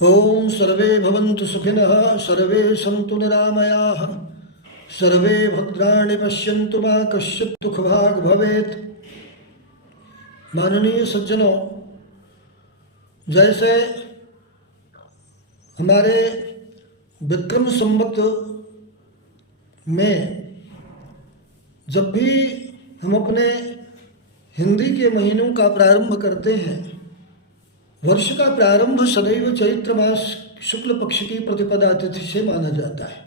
ओम सर्वे भवन्तु सुखिनः सर्वे सन्तु निरामयाः सर्वे भद्राणि पश्यन्तु मा कश्चित् दुःखभाग् भवेत्। माननीय सज्जनों, जैसे हमारे विक्रम संवत में जब भी हम अपने हिंदी के महीनों का प्रारंभ करते हैं, वर्ष का प्रारंभ सदैव चैत्र मास शुक्ल पक्ष की प्रतिपदा तिथि से माना जाता है।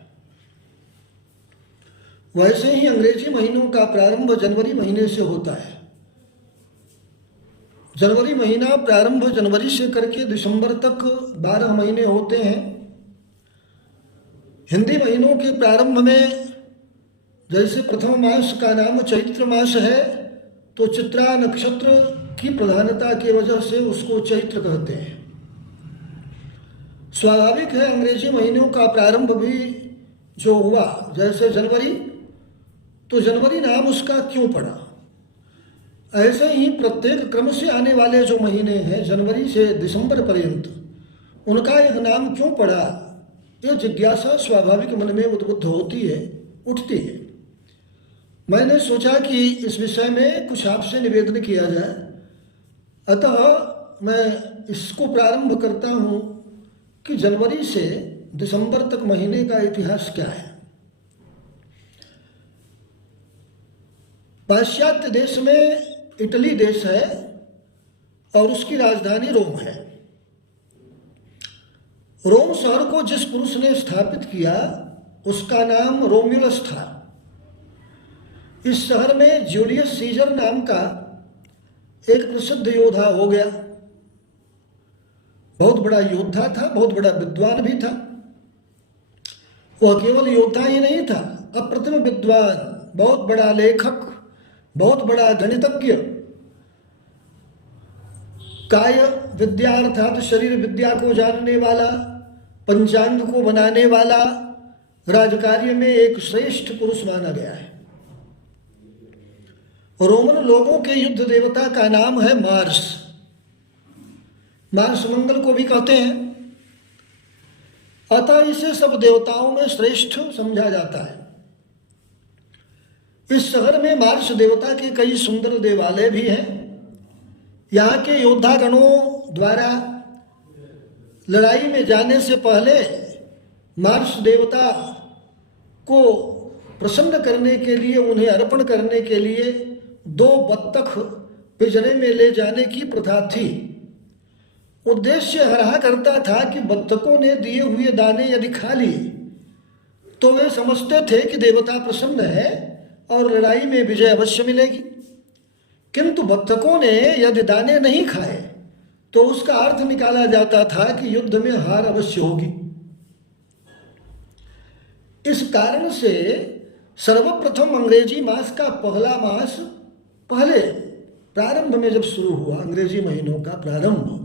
वैसे ही अंग्रेजी महीनों का प्रारंभ जनवरी महीने से होता है। जनवरी महीना प्रारंभ जनवरी से करके दिसंबर तक 12 महीने होते हैं। हिंदी महीनों के प्रारंभ में जैसे प्रथम मास का नाम चैत्र मास है, तो चित्रा नक्षत्र की प्रधानता की वजह से उसको चैत्र कहते हैं। स्वाभाविक है अंग्रेजी महीनों का प्रारंभ भी जो हुआ जैसे जनवरी, तो जनवरी नाम उसका क्यों पड़ा। ऐसे ही प्रत्येक क्रम से आने वाले जो महीने हैं जनवरी से दिसंबर पर्यंत, उनका एक नाम क्यों पड़ा, ये जिज्ञासा स्वाभाविक मन में उद्बुद्ध होती है, उठती है। मैंने सोचा कि इस विषय में कुछ आपसे निवेदन किया जाए, अतः मैं इसको प्रारंभ करता हूँ कि जनवरी से दिसंबर तक महीने का इतिहास क्या है। पाश्चात्य देश में इटली देश है और उसकी राजधानी रोम है। रोम शहर को जिस पुरुष ने स्थापित किया उसका नाम रोम्युलस था। इस शहर में जूलियस सीजर नाम का एक प्रसिद्ध योद्धा हो गया। बहुत बड़ा योद्धा था, बहुत बड़ा विद्वान भी था। वह केवल योद्धा ही नहीं था, अप्रतिम विद्वान, बहुत बड़ा लेखक, बहुत बड़ा गणितज्ञ, काय विद्या अर्थात शरीर विद्या को जानने वाला, पंचांग को बनाने वाला, राजकार्य में एक श्रेष्ठ पुरुष माना गया है। रोमन लोगों के युद्ध देवता का नाम है मार्स। मार्स मंगल को भी कहते हैं, अतः इसे सब देवताओं में श्रेष्ठ समझा जाता है। इस शहर में मार्स देवता के कई सुंदर देवालय भी हैं। यहाँ के योद्धागणों द्वारा लड़ाई में जाने से पहले मार्स देवता को प्रसन्न करने के लिए, उन्हें अर्पण करने के लिए 2 बत्तख पिंजरे में ले जाने की प्रथा थी। उद्देश्य हरा करता था कि बत्तखों ने दिए हुए दाने यदि खा लिए तो वे समझते थे कि देवता प्रसन्न है और लड़ाई में विजय अवश्य मिलेगी, किंतु बत्तखों ने यदि दाने नहीं खाए तो उसका अर्थ निकाला जाता था कि युद्ध में हार अवश्य होगी। इस कारण से सर्वप्रथम अंग्रेजी मास का पहला मास, पहले प्रारंभ में जब शुरू हुआ अंग्रेजी महीनों का प्रारंभ,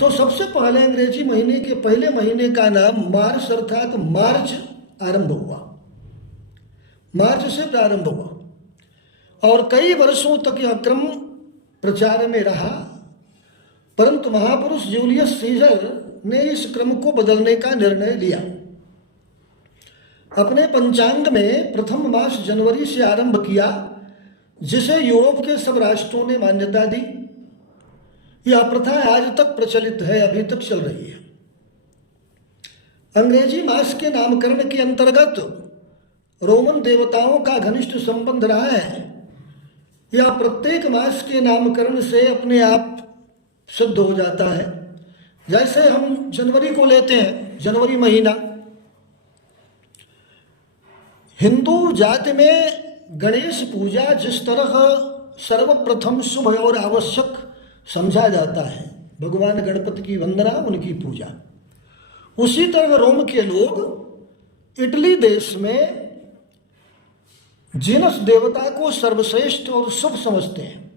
तो सबसे पहले अंग्रेजी महीने के पहले महीने का नाम मार्च अर्थात मार्च आरंभ हुआ। मार्च से प्रारंभ हुआ और कई वर्षों तक यह क्रम प्रचार में रहा, परंतु महापुरुष जूलियस सीजर ने इस क्रम को बदलने का निर्णय लिया। अपने पंचांग में प्रथम मास जनवरी से आरंभ किया, जिसे यूरोप के सब राष्ट्रों ने मान्यता दी। यह प्रथा आज तक प्रचलित है, अभी तक चल रही है। अंग्रेजी मास के नामकरण के अंतर्गत रोमन देवताओं का घनिष्ठ संबंध रहा है। यह प्रत्येक मास के नामकरण से अपने आप सिद्ध हो जाता है। जैसे हम जनवरी को लेते हैं, जनवरी महीना, हिंदू जाति में गणेश पूजा जिस तरह सर्वप्रथम शुभ और आवश्यक समझा जाता है, भगवान गणपति की वंदना, उनकी पूजा, उसी तरह रोम के लोग इटली देश में जीनस देवता को सर्वश्रेष्ठ और शुभ समझते हैं।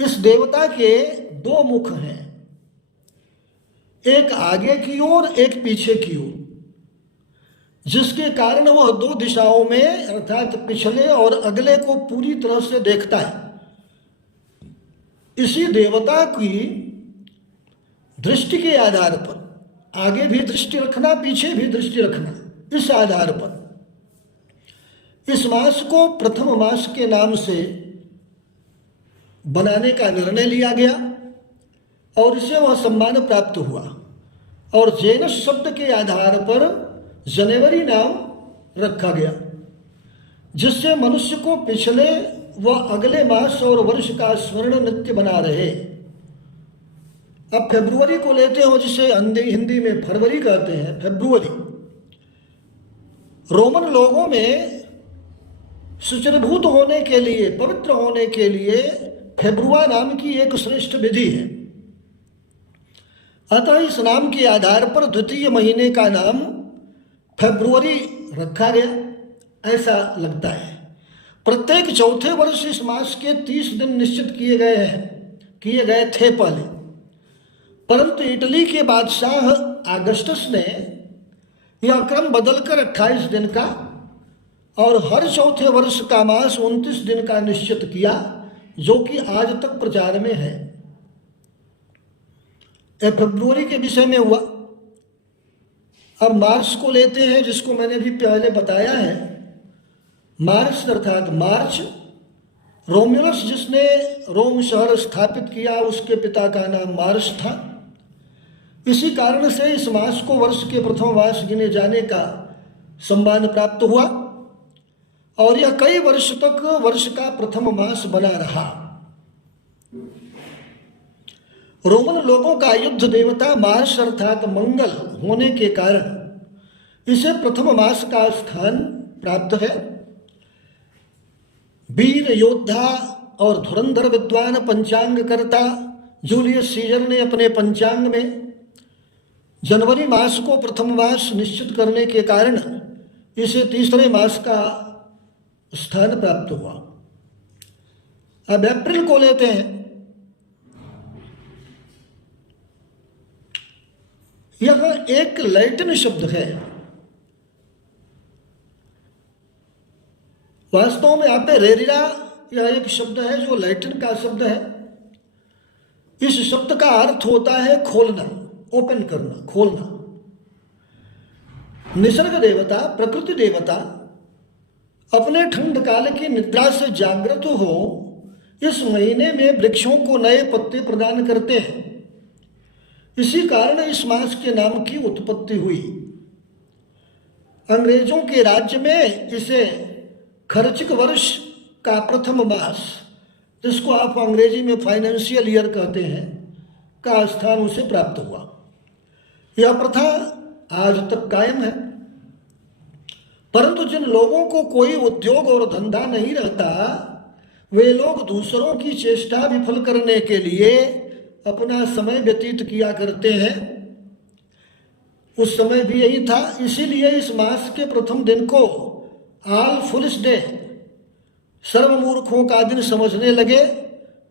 इस देवता के 2 मुख हैं, एक आगे की ओर, एक पीछे की ओर, जिसके कारण वह 2 दिशाओं में अर्थात पिछले और अगले को पूरी तरह से देखता है। इसी देवता की दृष्टि के आधार पर, आगे भी दृष्टि रखना पीछे भी दृष्टि रखना, इस आधार पर इस मास को प्रथम मास के नाम से बनाने का निर्णय लिया गया और इसे वह सम्मान प्राप्त हुआ। और जेनस शब्द के आधार पर जनवरी नाम रखा गया, जिससे मनुष्य को पिछले व अगले मास और वर्ष का स्मरण नित्य बना रहे। अब फरवरी को लेते हो, जिसे हिंदी में फरवरी कहते हैं, फरवरी। रोमन लोगों में सुचिरभूत होने के लिए, पवित्र होने के लिए फेब्रुआ नाम की एक श्रेष्ठ विधि है। अतः इस नाम के आधार पर द्वितीय महीने का नाम फरवरी रखा गया, ऐसा लगता है। प्रत्येक चौथे वर्ष इस मास के 30 दिन निश्चित किए गए थे पहले, परंतु इटली के बादशाह अगस्टस ने यह क्रम बदलकर 28 दिन का और हर चौथे वर्ष का मास 29 दिन का निश्चित किया, जो कि आज तक प्रचार में है। फरवरी के विषय में हुआ। अब मार्च को लेते हैं, जिसको मैंने भी पहले बताया है। मार्च अर्थात मार्च, रोम्युलस जिसने रोम शहर स्थापित किया, उसके पिता का नाम मार्च था। इसी कारण से इस मास को वर्ष के प्रथम मास गिने जाने का सम्मान प्राप्त हुआ और यह कई वर्ष तक वर्ष का प्रथम मास बना रहा। रोमन लोगों का युद्ध देवता मार्स अर्थात मंगल होने के कारण इसे प्रथम मास का स्थान प्राप्त है। वीर योद्धा और धुरंधर विद्वान पंचांगकर्ता जूलियस सीजर ने अपने पंचांग में जनवरी मास को प्रथम मास निश्चित करने के कारण इसे तीसरे मास का स्थान प्राप्त हुआ। अब अप्रैल को लेते हैं। यह एक लैटिन शब्द है। वास्तव में अपेरेरिया यह एक शब्द है जो लैटिन का शब्द है। इस शब्द का अर्थ होता है खोलना, ओपन करना, खोलना। निसर्ग देवता, प्रकृति देवता अपने ठंड काल की निद्रा से जागृत हो इस महीने में वृक्षों को नए पत्ते प्रदान करते हैं। इसी कारण इस मास के नाम की उत्पत्ति हुई। अंग्रेजों के राज्य में इसे खर्चिक वर्ष का प्रथम मास, जिसको आप अंग्रेजी में फाइनेंशियल ईयर कहते हैं, का स्थान उसे प्राप्त हुआ। यह प्रथा आज तक कायम है, परंतु जिन लोगों को कोई उद्योग और धंधा नहीं रहता, वे लोग दूसरों की चेष्टा विफल करने के लिए अपना समय व्यतीत किया करते हैं। उस समय भी यही था, इसीलिए इस मास के प्रथम दिन को ऑल फुल्स डे, सर्वमूर्खों का दिन समझने लगे,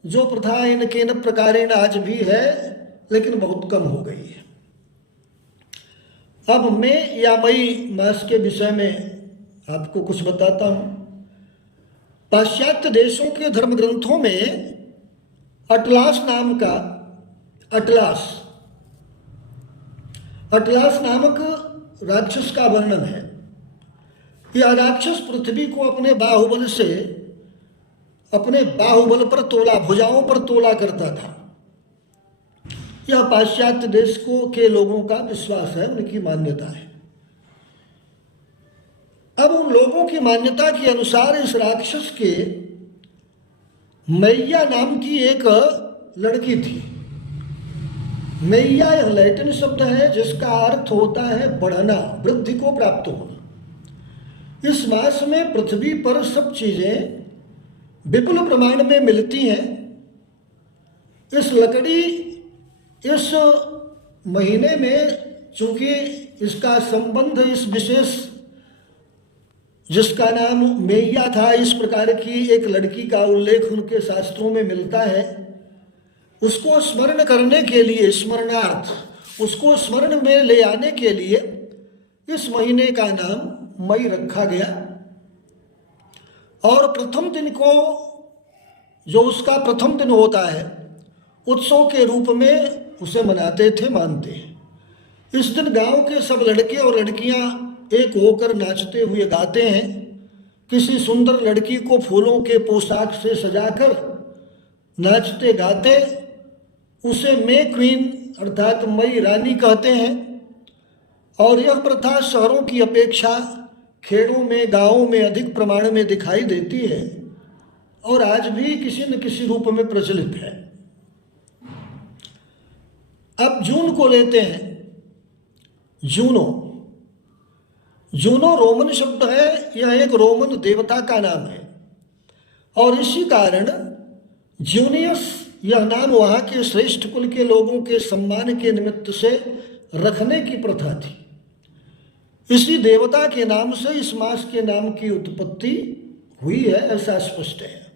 जो प्रथा इनके न प्रकारेण आज भी है, लेकिन बहुत कम हो गई है। अब मई या मई मास के विषय में आपको कुछ बताता हूं। पाश्चात्य देशों के धर्म ग्रंथों में अटलास नाम का अटलास नामक राक्षस का वर्णन है। यह राक्षस पृथ्वी को अपने बाहुबल पर तोला, भुजाओं पर तोला करता था। यह पाश्चात्य देश के लोगों का विश्वास है, उनकी मान्यता है। अब उन लोगों की मान्यता के अनुसार इस राक्षस के मैया नाम की एक लड़की थी। मैया यह लैटिन शब्द है जिसका अर्थ होता है बढ़ना, वृद्धि को प्राप्त होना। इस मास में पृथ्वी पर सब चीजें विपुल प्रमाण में मिलती हैं। इस इस महीने में चूंकि इसका संबंध इस विशेष, जिसका नाम मैया था, इस प्रकार की एक लड़की का उल्लेख उनके शास्त्रों में मिलता है, उसको स्मरण करने के लिए, स्मरणार्थ, उसको स्मरण में ले आने के लिए इस महीने का नाम मई रखा गया। और प्रथम दिन को, जो उसका प्रथम दिन होता है, उत्सव के रूप में उसे मनाते थे, मानते हैं। इस दिन गांव के सब लड़के और लड़कियां एक होकर नाचते हुए गाते हैं। किसी सुंदर लड़की को फूलों के पोशाक से सजाकर नाचते गाते उसे मे क्वीन अर्थात मई रानी कहते हैं। और यह प्रथा शहरों की अपेक्षा खेड़ों में, गांवों में अधिक प्रमाण में दिखाई देती है और आज भी किसी न किसी रूप में प्रचलित है। अब जून को लेते हैं। जूनो, जूनो रोमन शब्द है, यह एक रोमन देवता का नाम है और इसी कारण जूनियस यह नाम वहाँ के श्रेष्ठ कुल के लोगों के सम्मान के निमित्त से रखने की प्रथा थी। इसी देवता के नाम से इस मास के नाम की उत्पत्ति हुई है, ऐसा स्पष्ट है।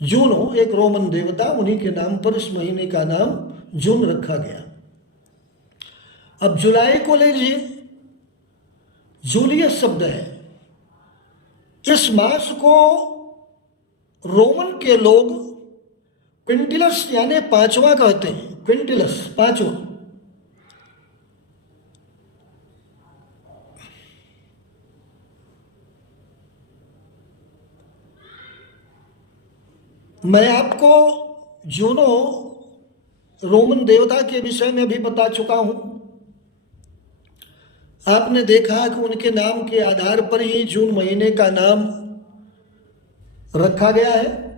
जूनो एक रोमन देवता, उन्हीं के नाम पर इस महीने का नाम जून रखा गया। अब जुलाई को ले लीजिए, जूलियस शब्द है। इस मास को रोमन के लोग क्विंटिलस यानी पांचवा कहते हैं। क्विंटिलस पांचवा। मैं आपको जूनो रोमन देवता के विषय में भी बता चुका हूं। आपने देखा कि उनके नाम के आधार पर ही जून महीने का नाम रखा गया है,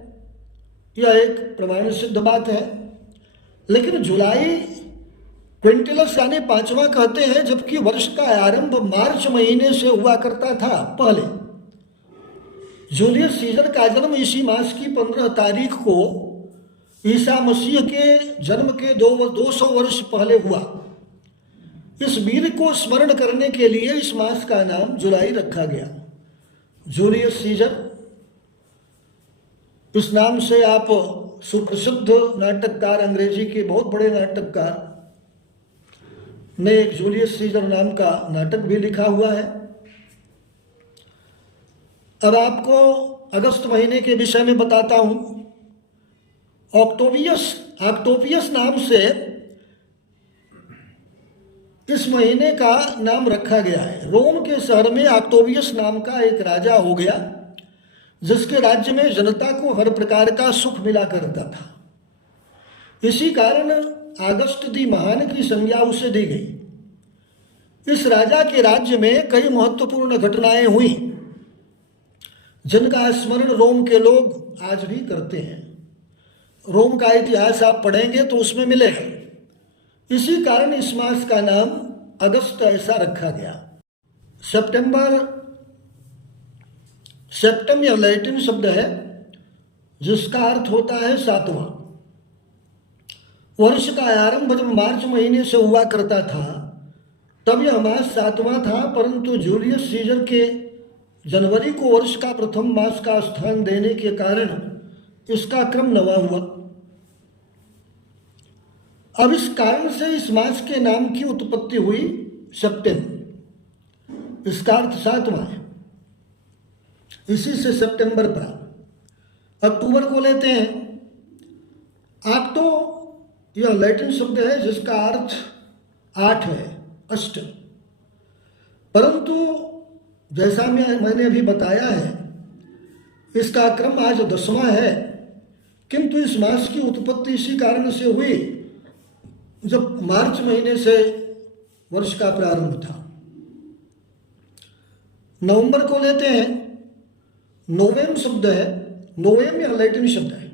यह एक प्रमाण सिद्ध बात है। लेकिन जुलाई क्विंटिलस यानी पांचवा कहते हैं, जबकि वर्ष का आरंभ मार्च महीने से हुआ करता था पहले। जूलियस सीजर का जन्म इसी मास की 15 तारीख को ईसा मसीह के जन्म के 200 वर्ष पहले हुआ। इस वीर को स्मरण करने के लिए इस मास का नाम जुलाई रखा गया, जूलियस सीजर। इस नाम से आप सुप्रसिद्ध नाटककार, अंग्रेजी के बहुत बड़े नाटककार ने एक जूलियस सीजर नाम का नाटक भी लिखा हुआ है। अब आपको अगस्त महीने के विषय में बताता हूं। ऑक्टोवियस नाम से इस महीने का नाम रखा गया है। रोम के शहर में ऑक्टोवियस नाम का एक राजा हो गया, जिसके राज्य में जनता को हर प्रकार का सुख मिला करता था। इसी कारण अगस्त दी महान की संज्ञा उसे दी गई। इस राजा के राज्य में कई महत्वपूर्ण घटनाएं हुई, जिनका स्मरण रोम के लोग आज भी करते हैं। रोम का इतिहास आप पढ़ेंगे तो उसमें मिलेगा। इसी कारण इस मास का नाम अगस्त ऐसा रखा गया। सेप्टेम या लैटिन शब्द है, जिसका अर्थ होता है सातवां। वर्ष का आरंभ जब मार्च महीने से हुआ करता था, तब यह मास सातवां था, परंतु जूलियस सीजर के जनवरी को वर्ष का प्रथम मास का स्थान देने के कारण इसका क्रम नवा हुआ। अब इस कारण से इस मास के नाम की उत्पत्ति हुई सेप्टेम। इसका अर्थ सातवां है, इसी से सितंबर पड़ा। अक्टूबर को लेते हैं। ऑक्टो यह लैटिन शब्द है, जिसका अर्थ 8 है, अष्ट। परंतु जैसा मैंने अभी बताया है, इसका क्रम आज 10वां है, किंतु इस मास की उत्पत्ति इसी कारण से हुई जब मार्च महीने से वर्ष का प्रारंभ था। नवंबर को लेते हैं। नोवेम शब्द है, नोवेम या लैटिन शब्द है।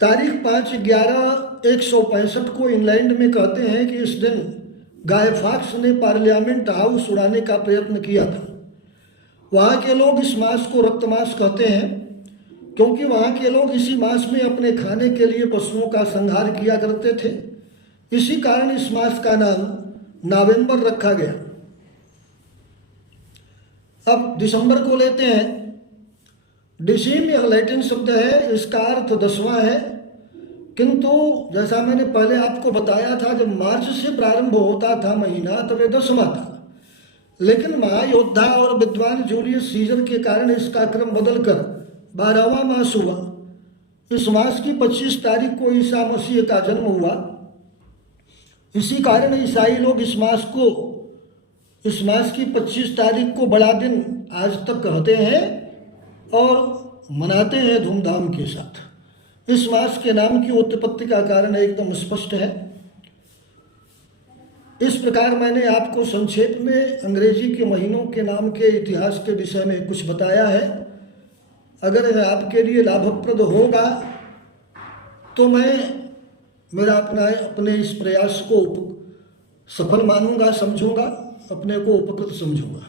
तारीख 5/11/165 को इंग्लैंड में कहते हैं कि इस दिन गाय फॉक्स ने पार्लियामेंट हाउस उड़ाने का प्रयत्न किया था। वहाँ के लोग इस मास को रक्तमास कहते हैं, क्योंकि वहाँ के लोग इसी मास में अपने खाने के लिए पशुओं का संहार किया करते थे। इसी कारण इस मास का नाम नवंबर रखा गया। अब दिसंबर को लेते हैं। डिसीम यह लैटिन शब्द है, इसका अर्थ 10वां है, किंतु जैसा मैंने पहले आपको बताया था, जब मार्च से प्रारंभ होता था महीना, तब ये 10वां था। लेकिन महायोद्धा और विद्वान जूलियस सीजर के कारण इसका क्रम बदलकर 12वां मास हुआ। इस मास की 25 तारीख को ईसा मसीह का जन्म हुआ। इसी कारण ईसाई लोग इस मास की 25 तारीख को बड़ा दिन आज तक कहते हैं और मनाते हैं धूमधाम के साथ। इस मास के नाम की उत्पत्ति का कारण एकदम स्पष्ट है। इस प्रकार मैंने आपको संक्षेप में अंग्रेजी के महीनों के नाम के इतिहास के विषय में कुछ बताया है। अगर यह आपके लिए लाभप्रद होगा तो मैं अपने इस प्रयास को सफल मानूंगा, समझूंगा, अपने को उपकृत समझूंगा।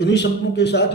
इन्हीं शब्दों के साथ